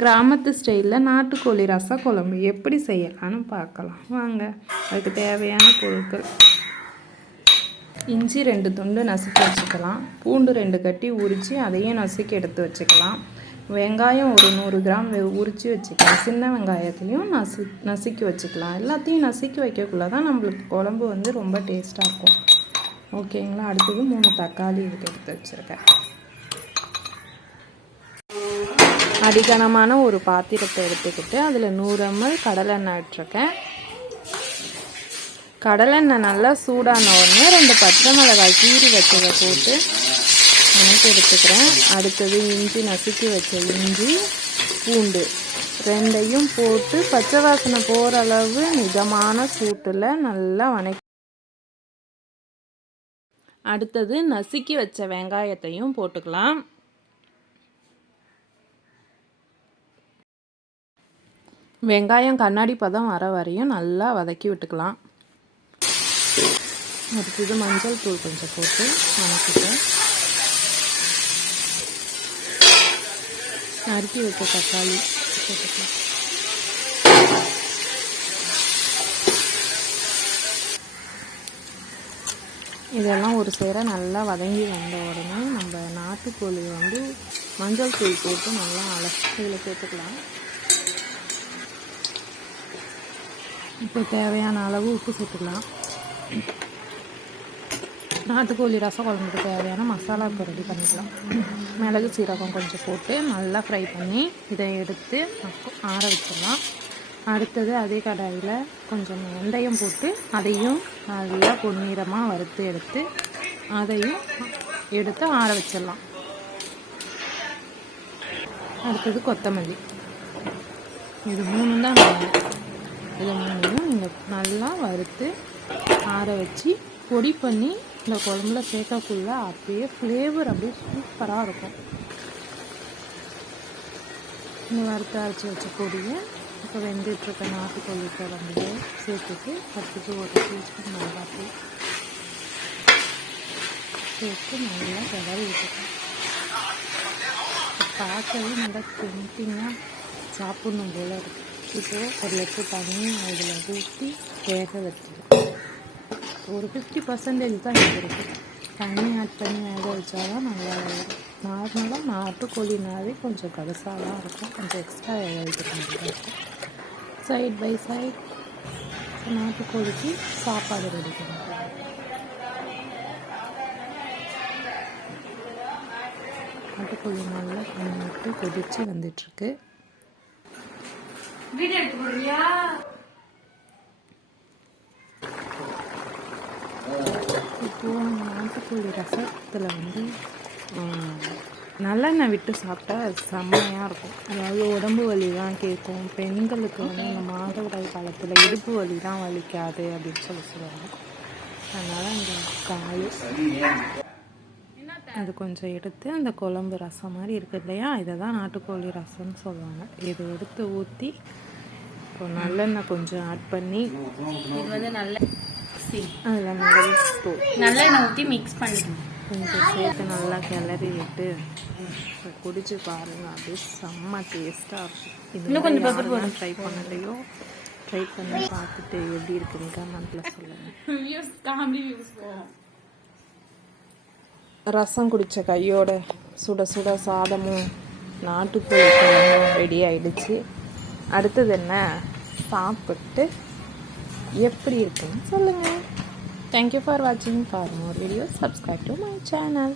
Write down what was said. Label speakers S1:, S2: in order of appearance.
S1: கிராமத்து ஸ்டைலில் நாட்டுக்கோழி ரச குழம்பு எப்படி செய்யலாம்னு பார்க்கலாம். வாங்க அதுக்கு தேவையான பொருட்கள். இஞ்சி ரெண்டு துண்டு நசுக்கி வச்சுக்கலாம். பூண்டு ரெண்டு கட்டி உரித்து அதையும் நசுக்கி எடுத்து வச்சுக்கலாம். வெங்காயம் ஒரு நூறு கிராம் உரித்து வச்சுக்கலாம். சின்ன வெங்காயத்துலேயும் நசு நசுக்கி வச்சுக்கலாம். எல்லாத்தையும் நசுக்கி வைக்கக்குள்ள தான் நம்மளுக்கு குழம்பு வந்து ரொம்ப டேஸ்ட்டாக இருக்கும். ஓகேங்களா? அடுத்தது மூணு தக்காளி இதுக்கு எடுத்து வச்சுருக்கேன். அடிகனமான ஒரு பாத்திரத்தை எடுத்துக்கிட்டு அதில் நூறு எம்எல் கடலெண்ணெய் விட்டுருக்கேன். கடலெண்ணெய் நல்லா சூடான உடனே ரெண்டு பச்சை மிளகாய் கீறி வச்சதை போட்டு எனக்கு எடுத்துக்கிறேன். அடுத்தது இஞ்சி நசுக்கி வச்ச இஞ்சி பூண்டு ரெண்டையும் போட்டு பச்சை வாசனை போகிற அளவு மிதமான சூட்டில் நல்லா வணக்கி அடுத்தது நசுக்கி வச்ச வெங்காயத்தையும் போட்டுக்கலாம். வெங்காயம் கண்ணாடி பதம் வர வரையும் நல்லா வதக்கி விட்டுக்கலாம். அடுத்தது மஞ்சள் தூள் கொஞ்சம் போட்டு வதக்கிட்டேன் நறுக்கி வைக்க தக்காளி போட்டுக்கலாம் இதெல்லாம் ஒரு சேர நல்லா வதங்கி வந்த உடனே நம்ம நாட்டுக்கோழி வந்து மஞ்சள் தூள் போட்டு நல்லா அலசி இதில் சேர்த்துக்கலாம் இப்போ தேவையான அளவு உப்பு சேர்த்துக்கலாம். நாட்டுக்கோழி ரசம் குழம்புக்கு தேவையான மசாலா இப்போ ரெடி பண்ணிக்கலாம். மிளகு சீரகம் கொஞ்சம் போட்டு நல்லா ஃப்ரை பண்ணி இதை எடுத்து ஆற வச்சிடலாம். அடுத்தது அதே கடாயில் கொஞ்சம் வெந்தயம் போட்டு அதையும் நல்லா பொன்னிறமாக வறுத்து எடுத்து அதையும் எடுத்து ஆற வச்சிடலாம். அடுத்தது கொத்தமல்லி. இது மூணு தான் இதை மூணையும் நீங்கள் நல்லா வறுத்து ஆற வச்சு பொடி பண்ணி இந்த குழம்புல சேர்க்கக்குள்ள அப்படியே ஃப்ளேவர் அப்படியே சூப்பராக இருக்கும். இந்த வறுத்து அரைச்சி வச்ச பொடியை இப்போ வெந்துட்டுருக்க நாட்டுக்கோழி குழம்புல சேர்த்துட்டு பத்துக்கு ஒரு டீஸ்பூன் மிளகாத்தூள் சேர்த்து நல்லா கிளறி விட்டுருக்கேன் பார்க்கவே நல்லா டெம்பிங்காக சாப்பிட்ணும் போல இருக்குது இப்போது ஒரு லிட்டர் தண்ணி அதில் ஊற்றி வேக வச்சிடும். ஒரு ஃபிஃப்டி பர்சன்டேஜ் தான் இது இருக்குது தண்ணி ஆட் பண்ணி வேக வச்சா தான் நல்லா வரும். நார்மலாக நாட்டுக்கோழினாவே கொஞ்சம் கடுசாக தான் இருக்கும். கொஞ்சம் எக்ஸ்ட்ரா வேக வைக்கிற மாதிரி இருக்கும். சைட் பை சைட் நாட்டுக்கோழிக்கு சாப்பாடு ரெடி பண்ணுறோம் நாட்டுக்கோழி நல்லா பண்ணிட்டு கொதித்து வந்துட்டுருக்கு. வீடியோ எடுத்து போடுறியா? இப்போது நாட்டுக்கோழி ரசத்தில் வந்து நல்லெண்ணெய் விட்டு சாப்பிட்டா செம்மையாக இருக்கும். அதாவது உடம்பு வலி தான் கேட்கும். பெண்களுக்கு வந்து இந்த மாதவிடாய் காலத்தில் இடுப்பு வலி தான் வலிக்காது அப்படின்னு சொல்லி சொல்லுவாங்க. அதனால் இந்த காலு அது கொஞ்சம் எடுத்து அந்த குழம்பு ரசம் மாதிரி இருக்குது இல்லையா? இதை தான் நாட்டுக்கோழி ரசம்னு சொல்லுவாங்க. இதை எடுத்து ஊற்றி இப்போ நல்லெண்ணெய் கொஞ்சம் ஆட் பண்ணி
S2: இது வந்து நல்ல
S1: அதில் மிளகு தூள்
S2: நல்லெண்ணெய் ஊற்றி மிக்ஸ் பண்ணிக்கணும்.
S1: கொஞ்சம் சேர்த்து நல்லா கிளறி விட்டு குடிச்சு பாருங்க. அது செம்ம டேஸ்ட்டாக இருக்கும்.
S2: இன்னும் கொஞ்சம்
S1: ட்ரை பண்ணலையோ? ட்ரை பண்ணி பார்த்துட்டு எப்படி இருக்குன்னு கமெண்ட்டில் சொல்லுங்கள்
S2: வியூஸ் காமெடி வியூஸ் போகும்.
S1: ரசம் குடித்த கையோட சுட சுட சாதமும் நாட்டுக்கோழி குழம்பும் ரெடி ஆயிடுச்சு. அடுத்தது என்ன? சாப்பிட்டு எப்படி இருக்குன்னு சொல்லுங்கள் தேங்க்யூ ஃபார் வாட்சிங் for more video subscribe to my channel